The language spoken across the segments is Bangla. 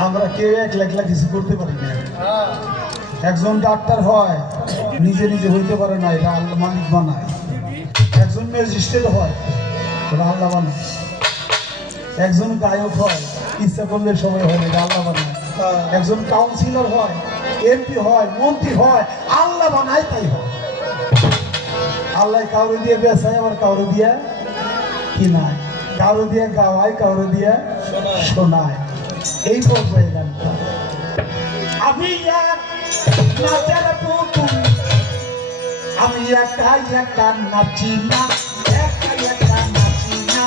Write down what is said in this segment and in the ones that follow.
আমরা কেউ একলা একলা কিছু করতে পারি না। একজন ডাক্তার হয় নিজে নিজে হইতে পারে না, এটা আল্লাহ মালিক বানায়। একজন ম্যাজিস্ট্রেট হয়, এটা আল্লাহ বানায়। একজন গায়ক হয়, ইচ্ছা করলে সবাই হয় না, এটা আল্লাহ বানায়। একজন কাউন্সিলর হয়, এমপি হয়, মন্ত্রী হয়, আল্লাহ বানায় তাই হয়। আল্লাহ কাউরে দিয়ে বেসায়, আবার কাউরে দিয়ে কিনায়, কাউরে দিয়ে গাওয়ায়, কাউরে দিয়ে শোনায়। এই পর্যায়ে গানটা আমি এক নাচের পুতুল, আমি একা একা নাচি না, একা একা নাচি না,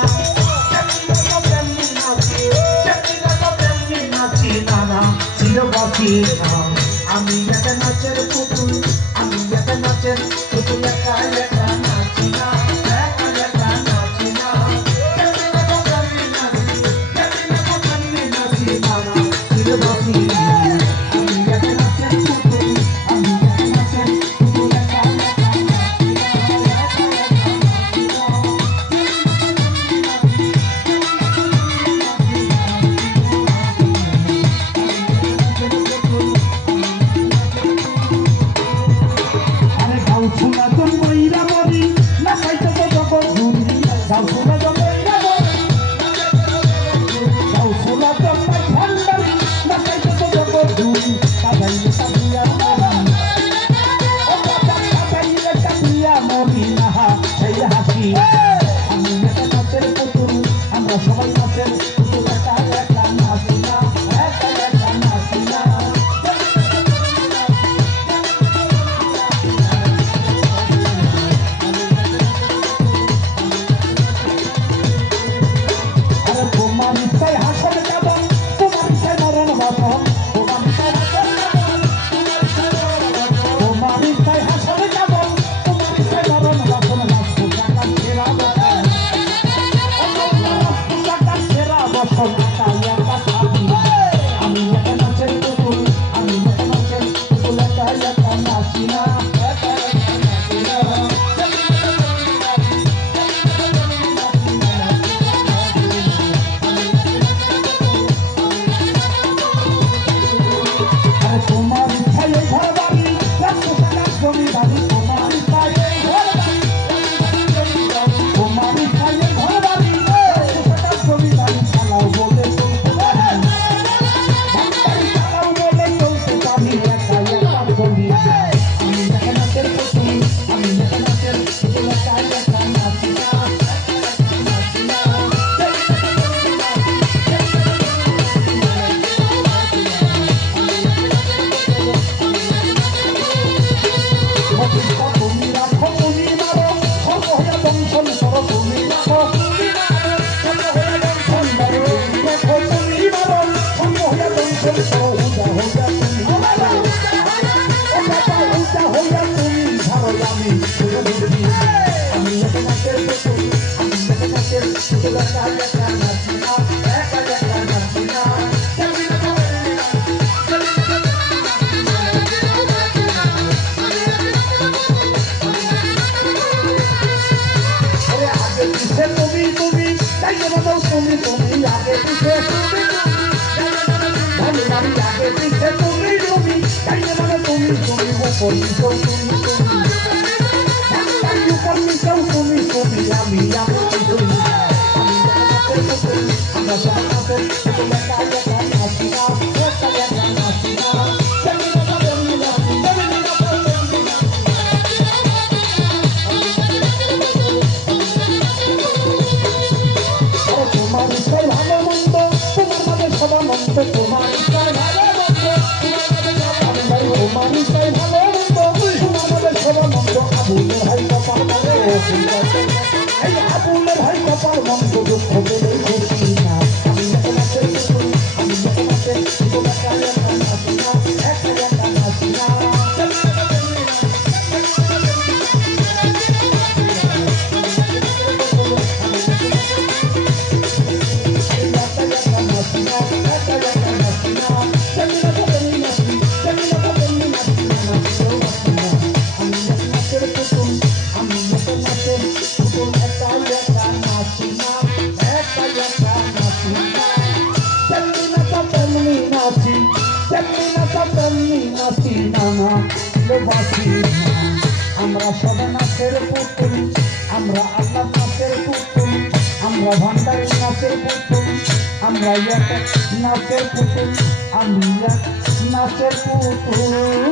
নাচি না না চিরবাসী। আমি একা নাচের পুতুল, আমি একা নাচের পুতুল, একা একা নাচি না, একা একা নাচি না, নাচি না না চিরবাসী। দিলে বাঁচি না। আমরা সব নাচের পুতুল, আমরা আল্লাহ নাচের পুতুল, আমরা ভান্ডারি নাচের পুতুল, আমরা এক নাচের পুতুল, আমি এক নাচের পুতুল।